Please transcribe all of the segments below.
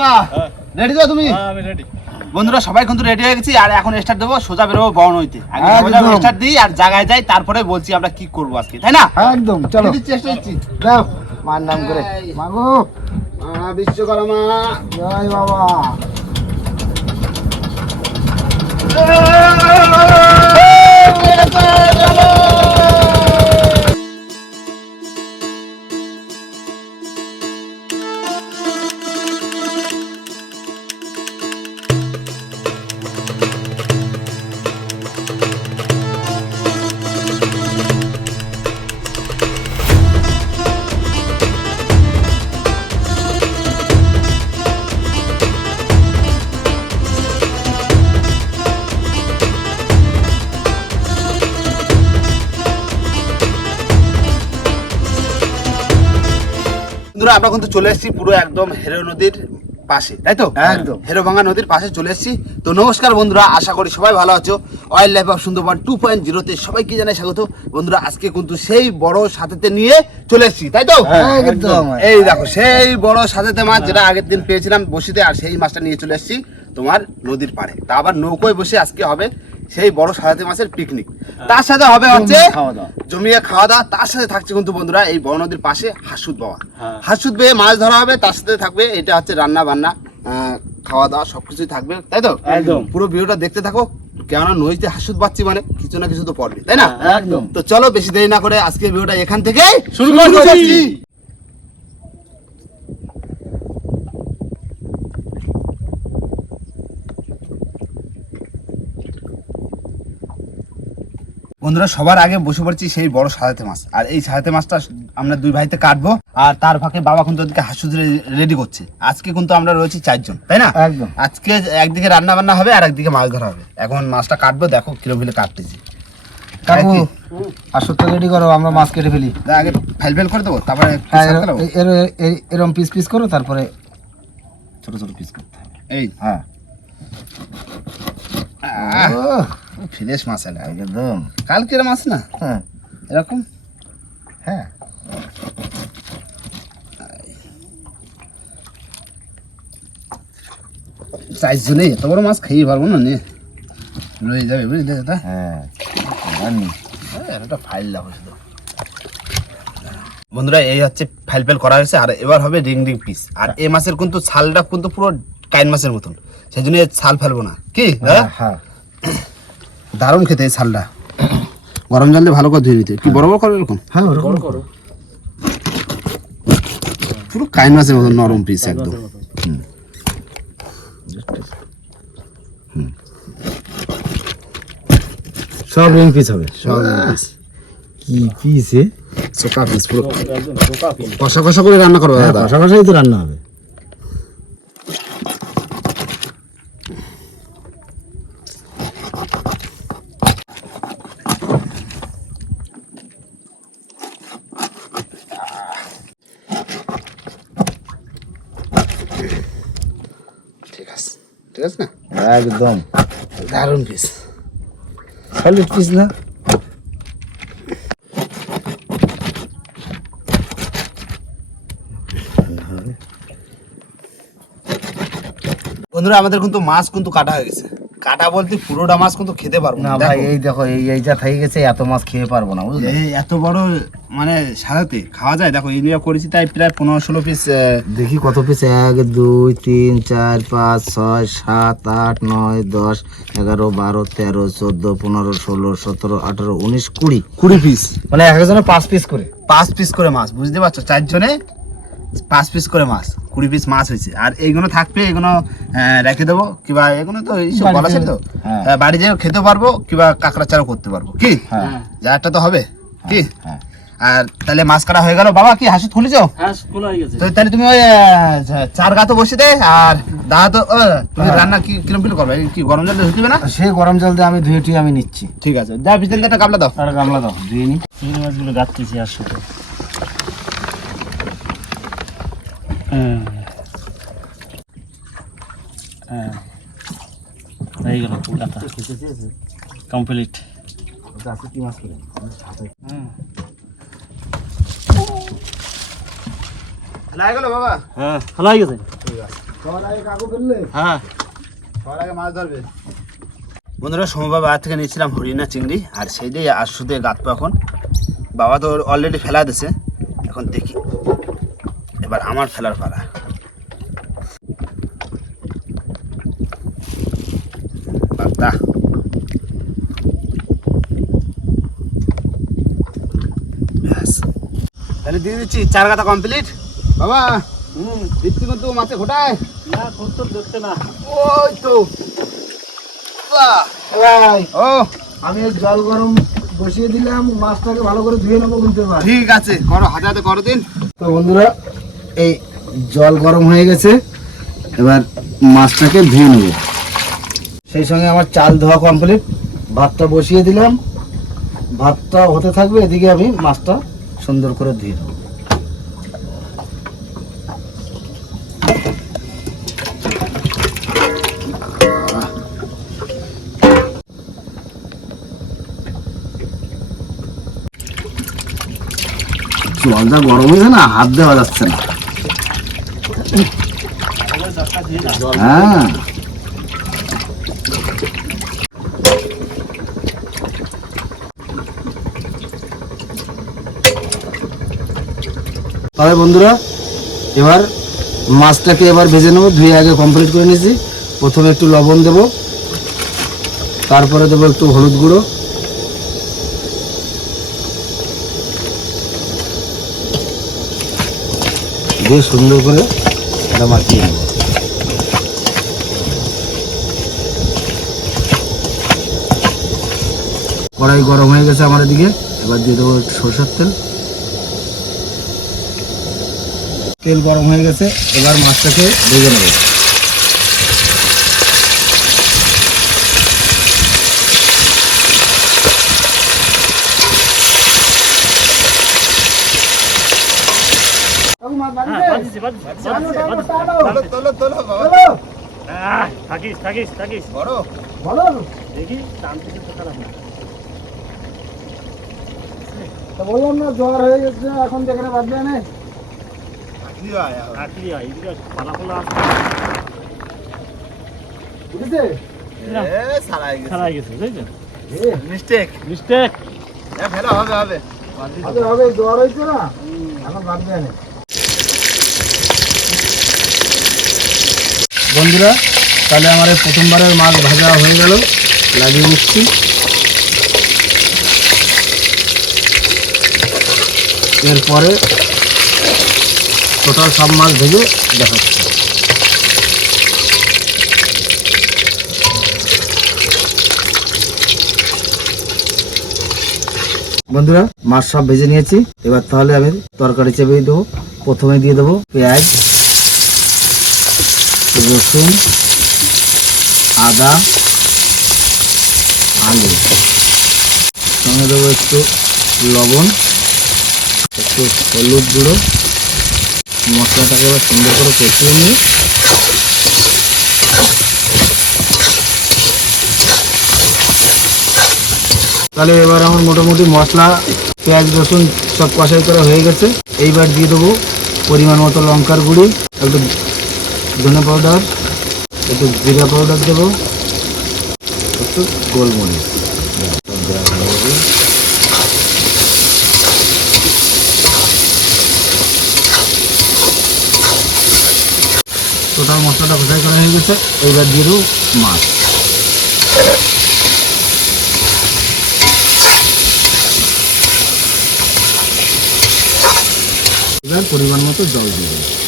বাবা রেডি তো তুমি আমি রেডি বন্ধুরা সবাই কিন্তু রেডি হয়ে গেছি আর এখন স্টার্ট দেবো সোজা বেরোবো বন হইতে স্টার্ট দিই আর জায়গায় যাই তারপরে বলছি আমরা কি করব আজকে তাই না একদম চলো চেষ্টা করছি দাও মার নাম করে মাগো বিশ্বকর্মা জয় বাবা বন্ধুরা আমরা কিন্তু চলে এসেছি পুরো একদম হেরো নদীর পাশে তাই তো? একদম। হেরোভাঙ্গা নদীর পাশে চলে এসেছি। তো নমস্কার বন্ধুরা আশা করি সবাই ভালো আছো। Wildlife of Sundarban two point জিরোতে সবাইকে জানাই স্বাগত। বন্ধুরা আজকে কিন্তু সেই বড় সাথেতে নিয়ে চলে এসেছি তাই তো? একদম। এই দেখো সেই বড় সাথেতে মাছ যেটা আগের দিন পেয়েছিলাম বসিতে আর সেই মাছটা নিয়ে চলে এসেছি। তোমার নদীর পাড়ে। তা আবার নৌকোয় বসে আজকে হবে সেই বড় সাদাতে মাছের পিকনিক তার সাথে হবে হচ্ছে জমিয়ে খাওয়া দাওয়া। তার সাথে থাকছে কিন্তু বন্ধুরা এই বড় নদীর পাশে হাসুদ বাবা। হ্যাঁ। হাসুদ বেয়ে মাছ ধরা হবে তার সাথে থাকবে এটা হচ্ছে রান্না বান্না আহ, খাওয়া দাওয়া সবকিছুই থাকবে। তাই তো? একদম। পুরো ভিডিওটা দেখতে থাকো। কেননা নদীতে হাসুদ পাচ্ছি মানে কিছু না কিছু তো পড়বে তাই না? একদম। তো চলো বেশি দেরি না করে আজকের ভিডিওটা এখান থেকে শুরু করছি। বন্ধুরা সবার আগে বসে পড়ছি সেই বড় সাজাতে মাছ। আর এই সাজাতে মাছটা আমরা দুই ভাইতে কাটবো আর তার ফাঁকে বাবা কিন্তু ওদিকে হাসুদ রেডি করছে। আজকে কিন্তু আমরা রয়েছি চারজন তাই না? একদম। আজকে একদিকে রান্না বান্না হবে আর একদিকে মাছ ধরা হবে। এখন মাছটা কাটবো দেখো কিরম কিলো কাটতেছি। কাকু? আসরটা রেডি করো আমরা মাছ কেটে ফেলি। তা আগে ফেল ফেল করে দেবো তারপরে হ্যাঁ এরম পিস পিস করো তারপরে ছোট ছোট পিস করতে হবে। এই। হ্যাঁ। ফ্রেশ মাছ এলা একদম কালকের মাছ না? হ্যাঁ। এরকম? হ্যাঁ। চারজনেই এত বড় মাছ খেয়ে পারব না নিয়ে রয়ে যাবে বুঝলে দাদা? হ্যাঁ। একটা ফাইল লাগবে শুধু। বন্ধুরা এই হচ্ছে ফাইল ফাইল করা হয়েছে আর এবার হবে রিং রিং পিস। আর এই মাছের কিন্তু ছালটা কিন্তু পুরো কাইন মাছের মতন। সেই জন্য ছাল ফেলব না। কি দাদা? হ্যাঁ দারুণ খেতে এই ছালটা। গরম জল দিয়ে ভালো করে ধুয়ে নিতে। কি বড় বড় করো এরকম। হ্যাঁ ওরকম করো। পুরো কাইন মাছের মতন নরম পিস একদম। সব রিং পিস হবে। সব পিস কি পিসে চোকা পিস পুরো। কষা কষা করে রান্না করব দাদা। কষা কষাই তো রান্না হবে। ঠিক আছে? না একদম। দারুণ পিস সলিড পিস না? বন্ধুরা আমাদের কিন্তু মাছ কিন্তু কাটা হয়ে গেছে। কাটা বলতে পুরোটা মাছ কিন্তু খেতে পারব না। ভাই এই দেখো এই এইটা থেকে গেছে এত মাছ খেয়ে পারব না বুঝলে? এই এত বড় মানে সাজাতে খাওয়া যায়? দেখো এই নিয়ে করেছি তাই প্রায় পনেরো ষোলো পিস দেখি কত পিস এক দুই তিন চার পাঁচ ছয় সাত আট নয় দশ এগারো বারো তেরো চোদ্দ পনেরো ষোলো সতেরো আঠারো উনিশ কুড়ি। কুড়ি পিস মানে এক একজনের পাঁচ পিস করে। পাঁচ পিস করে মাছ বুঝতে পারছ? চারজনে পাঁচ পিস করে মাছ কুড়ি পিস মাছ হয়েছে। আর এইগুলো থাকবে এগুলো রেখে দেবো কিবা এগুলো তো এইসব বলা ছিল তো? হ্যাঁ। বাড়ি যেও খেতে পারব কিবা কাঁকড়া চারও করতে পারব। কি? হ্যাঁ। যা একটা তো হবে। কি? হ্যাঁ। আর তাহলে মাছ কাটা হয়ে গেল। বাবা কি হাসি খুলেছ খোলা গেছে। তো তাহলে তুমি ওই চার গাতো বসে দে আর দাদা তো তুমি রান্না কি কিরম কিলো করবে? কি গরম জল দিয়ে দিবে না? সেই গরম জল দিয়ে আমি ধুয়ে টুয়ে আমি নিচ্ছি। ঠিক আছে। যা পিছন দিয়ে একটা গামলা দাও। আর গামলা দাও ধুয়ে নি। চিংড়ি মাছগুলো গাচ্ছিছি আর সাথে হ্যাঁ। হ্যাঁ গেল কমপ্লিট। কি মাছ করে লাগে গেল বাবা। হ্যাঁ। ভালো গেছে। সবার আগে কাকু ফেললে হ্যাঁ। সবার আগে মাছ ধরবে। বন্ধুরা সমবাই বাজার থেকে নিয়েছিলাম হরিণা চিংড়ি আর সেই দিয়ে আর শুধু গাঁতবো এখন। বাবা তো অলরেডি ফেলা দিছে। এবার আমার ফেলার পালা। বাগদা তাহলে দিয়ে দিচ্ছি চার গাতা কমপ্লিট বাবা হুম দিচ্ছি কিন্তু মাছে ঘোটায়। না তো ওই তো। ও। আমি জল গরম বসিয়ে দিলাম মাছটাকে ভালো করে ধুয়ে নেব কিন্তু ঠিক আছে করো হাতে হাতে করো দিন। তো বন্ধুরা এই জল গরম হয়ে গেছে, এবার মাছটাকে ধুয়ে নেব। সেই সঙ্গে আমার চাল ধোয়া কমপ্লিট ভাতটা বসিয়ে দিলাম। ভাতটা হতে থাকবে, এদিকে আমি মাছটা সুন্দর করে ধুয়ে নেব। জলটা গরম হয়েছে না, হাত দেওয়া যাচ্ছে না। হ্যাঁ। তাহলে বন্ধুরা, এবার মাছটাকে এবার ভেজে নেব, ধুয়ে আগে কমপ্লিট করে নিয়েছি। প্রথমে একটু লবণ দেব, তারপরে দেবো একটু হলুদ গুঁড়ো। দিয়ে সুন্দর করে মাখিয়ে নেব কড়াই গরম হয়ে গেছে আমার এদিকে। এবার দিয়ে দেবো সরষের তেল। তেল গরম হয়ে গেছে, এবার মাছটাকে ভেজে নেব হ্যাঁ বাজিছি বাজিছি বাজিছি বাজিছি তোলো তোলো তোলো বাবা আহ, থাকিস থাকিস থাকিস দেখি বললাম না জ্বর হয়ে গেছে এখন যেখানে না বুঝেছে সারাই গেছে। মিস্টেক মিস্টেক হবে। হবে হবে হবে। জ্বর হয়েছে না এখন বাঁধবে না বন্ধুরা, তাহলে আমার প্রথমবারের মাছ ভাজা হয়ে গেল। লাগিয়ে নিচ্ছি। এরপরে টোটাল সব মাছ ভেজে দেখাচ্ছি। বন্ধুরা, মাছ সব ভেজে নিয়েছি। এবার তাহলে আমি তরকারি চেপে দেবো। প্রথমে দিয়ে দেবো পেঁয়াজ রসুন, আদা, আলু। সঙ্গে দেবো একটু লবণ, একটু হলুদ গুঁড়ো। মশলাটাকে এবার সুন্দর করে কষিয়ে নিয়ে তাহলে এবার আমার মোটামুটি মশলা, পেঁয়াজ, রসুন সব কষাই করা হয়ে গেছে। এইবার দিয়ে দেবো পরিমাণ মতো লঙ্কার গুঁড়ি, একটু ধনে পাউডার একটু জিরা পাউডার দেবো, একটু গোলমরিচ। টোটাল মশলাটা কোথায় করা হয়ে গেছে, এইবার দিয়ে মাছ এবার পরিমাণ মতো জল দিয়ে দেবো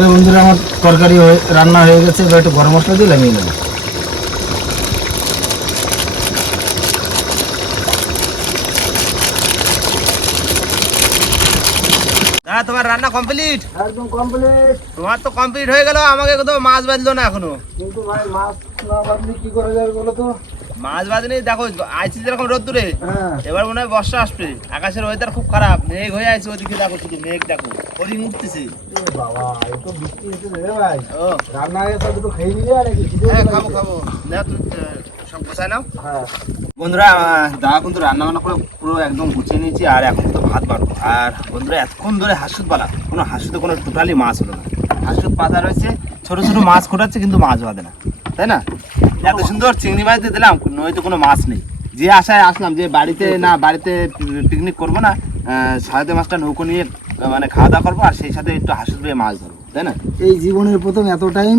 তাহলে বন্ধুরা আমার তরকারি হয়ে রান্না হয়ে গেছে এবার একটু গরম মশলা দিয়ে নামিয়ে নেব। দাদা তোমার রান্না কমপ্লিট একদম কমপ্লিট তোমার তো কমপ্লিট হয়ে গেল আমাকে তো মাছ বাঁধলো না এখনও। কিন্তু ভাই মাছ না বাঁধলে কি করা যাবে বলো তো? মাছ বাঁধেনি দেখো আইসি যেরকম রোদ্দুরে হ্যাঁ। এবার মনে হয় বর্ষা আসবে আকাশের ওয়েদার খুব খারাপ মেঘ হয়ে আছে ওদিকে দেখো শুধু মেঘ দেখো হরিণ উঠতেছে। এ বাবা এই তো বৃষ্টি এসে রে ভাই। ও। রান্না হয়ে হ্যাঁ বন্ধুরা দাদা কিন্তু রান্না বান্না করে পুরো একদম গুছিয়ে নিয়েছি আর এখন তো ভাত বাড়বো। আর বন্ধুরা এতক্ষণ ধরে হাসুদ বালা কোনো হাসুদে কোনো টোটালি মাছ হলো না। হাসুদ পাতা রয়েছে ছোট ছোট মাছ খোটাচ্ছে কিন্তু মাছ বাঁধে না। তাই না? এত সুন্দর চিংড়ি মাছ দিয়ে দিলাম নয়তো কোনো মাছ নেই। যে আশায় আসলাম যে বাড়িতে না বাড়িতে পিকনিক করব না সারাতে মাছটা নৌকো নিয়ে মানে খাওয়া দাওয়া করব আর সেই সাথে একটু হাসুদ বেয়ে মাছ ধরবো তাই না? এই জীবনের প্রথম এত টাইম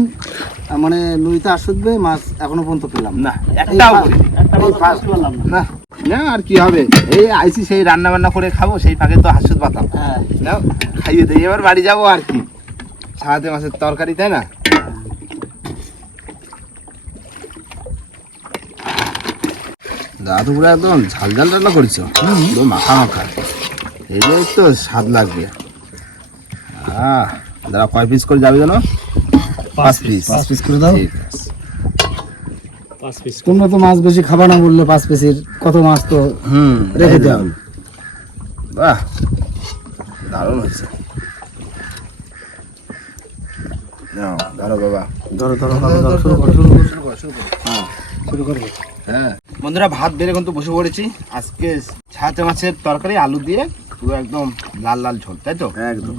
মানে নদীতে আসবে মাছ এখনও পর্যন্ত পেলাম না। একটাও না না আর কি হবে? এই আইসি সেই রান্না বান্না করে খাব সেই ফাঁকে তো হাসুদ পাতাম হ্যাঁ। খাইয়ে দিই এবার বাড়ি যাব আর কি। সারাতে মাছের তরকারি তাই না? দাদা পুরো একদম ঝাল ঝাল রান্না করেছ? পুরো মাখা মাখা। এই যে তো স্বাদ লাগবে। আহ দাদা কয় পিস করে যাবে জানো? পাঁচ পিস পাঁচ পিস করে দাও। পাঁচ পিস তোমরা তো মাছ বেশি খাবা না বললে পাঁচ পিসের কত মাছ তো হুম রেখে দাও। বাহ দারুণ হয়েছে। ধরো বাবা। ধরো ধরো ধরো ধরো শুরু করো শুরু করো। শুরু করো, শুরু করো। হ্যাঁ শুরু করব হ্যাঁ। বন্ধুরা ভাত বেড়ে কিন্তু বসে পড়েছি। আজকে ছাতে মাছের তরকারি আলু দিয়ে পুরো একদম লাল লাল ঝোল তাই তো? একদম।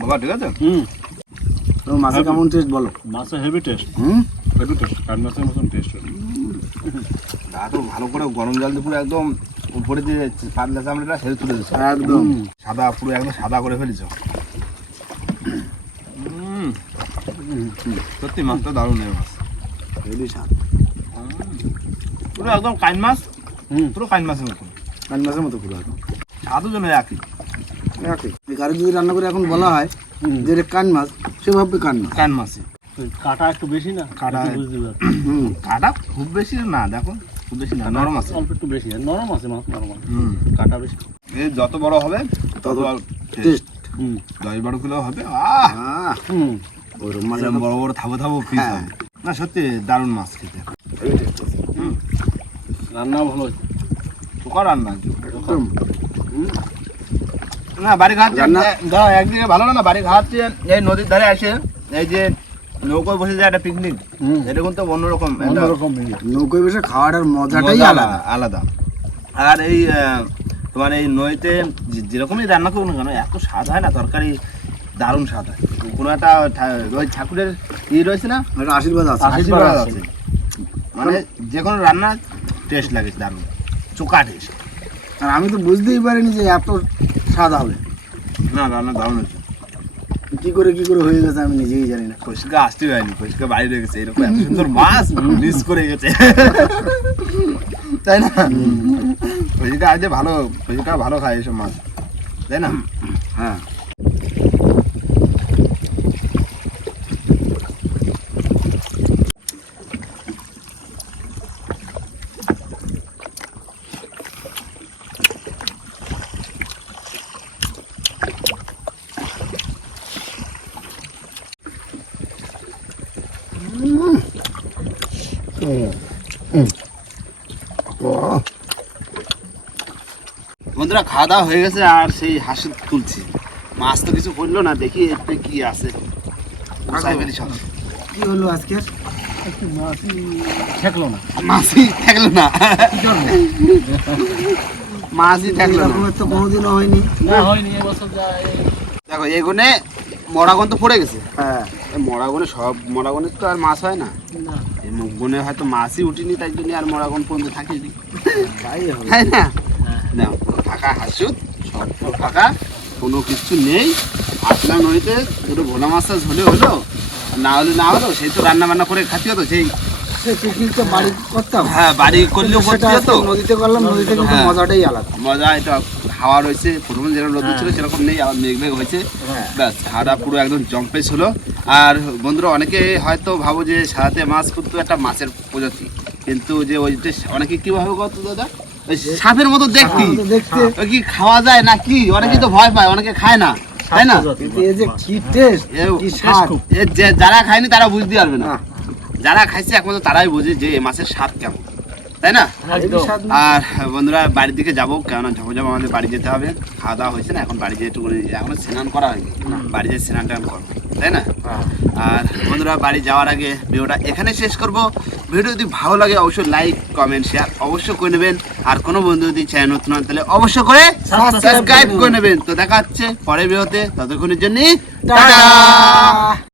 বাবা ঠিক আছে? হুম। তো মাছের কেমন টেস্ট বলো? মাছের হেভি টেস্ট হুম? হেভি টেস্ট মাছের মতন টেস্ট ভালো করে গরম জল দিয়ে পুরো একদম উপরে যে পাতলা চামড়াটা সেরে তুলে দিচ্ছে। একদম। সাদা পুরো একদম সাদা করে ফেলেছ। সত্যি মাছটা দারুণ এই মাছ। হেভি স্বাদ। পুরো একদম কাইন মাছ হুম। পুরো কাইন মাছের মতন। কান মাছের মতো পুরো একদম। স্বাদও যেন একই। এই কারও যদি রান্না করে এখন বলা হয় যে কান মাছ সে ভাববে কান মাছ। কান মাছই। কাটা একটু বেশি না? কাঁটা- কাটা খুব বেশি না দেখো। খুব বেশি না নরম আছে। অল্প একটু বেশি নরম আছে মাছ নরম আছে। কাটা বেশি। এই যত বড় হবে তত টেস্ট। হুম দশ বারো কিলো হবে আহ! হুম। বড় বড় থাবো থাবো পিস হ্যাঁ। হবে। না সত্যি দারুণ মাছ খেতে। হুম। রান্না ভালো পোকা রান্না না বাড়ি ঘাট একদিকে ভালো না না বাড়ি ঘাট এই নদীর ধারে আসে এই যে নৌকোয় বসে যায় একটা পিকনিক এটা কিন্তু অন্যরকম অন্যরকম নৌকোয় বসে খাওয়াটার মজাটাই আলাদা। আলাদা। আর এই তোমার এই নইতে যেরকমই রান্না করব না কেন এত স্বাদ হয় না তরকারি দারুণ স্বাদ হয়। কোনো একটা ওই ঠাকুরের ই রয়েছে না? একটা আশীর্বাদ আছে। আশীর্বাদ আছে। মানে যে কোনো রান্না টেস্ট লাগে দারুণ। চোকা টেস্ট আর আমি তো বুঝতেই পারিনি যে এত স্বাদ হবে। না রান্না দারুণ হয়েছে। কি করে কি করে হয়ে গেছে আমি নিজেই জানি না। কৌশিকা আসতে হয়নি কৌশিকা বাইরে গেছে এরকম এত সুন্দর মাছ মিস করে গেছে। তাই না? কৌশিকা আজ ভালো কৌশিকা ভালো খায় এসব মাছ। তাই না? হ্যাঁ। বন্ধুরা খাওয়া হয়ে গেছে আর সেই হাসি তুলছি। মাছ তো কিছু করল না দেখি এতে কি আছে। কি হলো আজকে? একটু মাছই না। মাছই থাকল না। মাছই থাকল না। তো কোনোদিনও হয়নি। না হয়নি এবছর দেখো এগুনে মরাগন তো পড়ে গেছে। হ্যাঁ। মরাগনে সব মরাগনের তো আর মাছ হয় না। না হয়তো মাছই উঠিনি তাই জন্য আর মরাগন পর্যন্ত থাকিনি। তাই না? না ফাঁকা হাসুত সব ফাঁকা কোনো কিছু নেই। আসলাম নদীতে দুটো ভোলা মাছটা ঝোলে হলো আর না হলে না হলো সেই তো রান্না বান্না করে খাতি হতো সেই বাড়ি করতাম। হ্যাঁ বাড়ি করলেও করতে হতো। নদীতে করলাম নদীতে কিন্তু হ্যাঁ। মজাটাই আলাদা। মজা এটা হাওয়া রয়েছে প্রথমে যেরকম রোদ ছিল সেরকম নেই আবার মেঘ মেঘ হয়েছে। হ্যাঁ। ব্যাস হাওয়াটা পুরো একদম জম্পেস হলো। আর বন্ধুরা অনেকে হয়তো ভাবো যে সারাতে মাছ কিন্তু একটা মাছের প্রজাতি। কিন্তু যে ওই যে অনেকে কি ভাবে কত দাদা? ওই সাপের মতো দেখতি। কি খাওয়া যায় না কি? অনেকে তো ভয় পায় অনেকে খায় না। তাই না? যারা খায়নি তারা বুঝতে পারবে না। না। যারা খাইছে একমাত্র তারাই বুঝে যে এই মাছের স্বাদ কেমন। তাই না? আর বন্ধুরা বাড়ির দিকে যাব কেননা আমাদের বাড়ি যেতে হবে। খাওয়া দাওয়া হয়েছে না এখন বাড়ি যেয়ে একটু এখনও স্নান করা হয়নি। বাড়ি যেয়ে স্নান টান করব তাই না? আর বন্ধুরা বাড়ি যাওয়ার আগে ভিডিওটা এখানে শেষ করব। ভিডিও যদি ভালো লাগে অবশ্যই লাইক কমেন্ট শেয়ার অবশ্যই করে নেবেন। আর কোনো বন্ধু যদি চ্যানেল নতুন হন তাহলে অবশ্যই করে সাবস্ক্রাইব করে নেবেন। তো দেখা হচ্ছে পরের ভিডিওতে ততক্ষণের জন্য টাটা!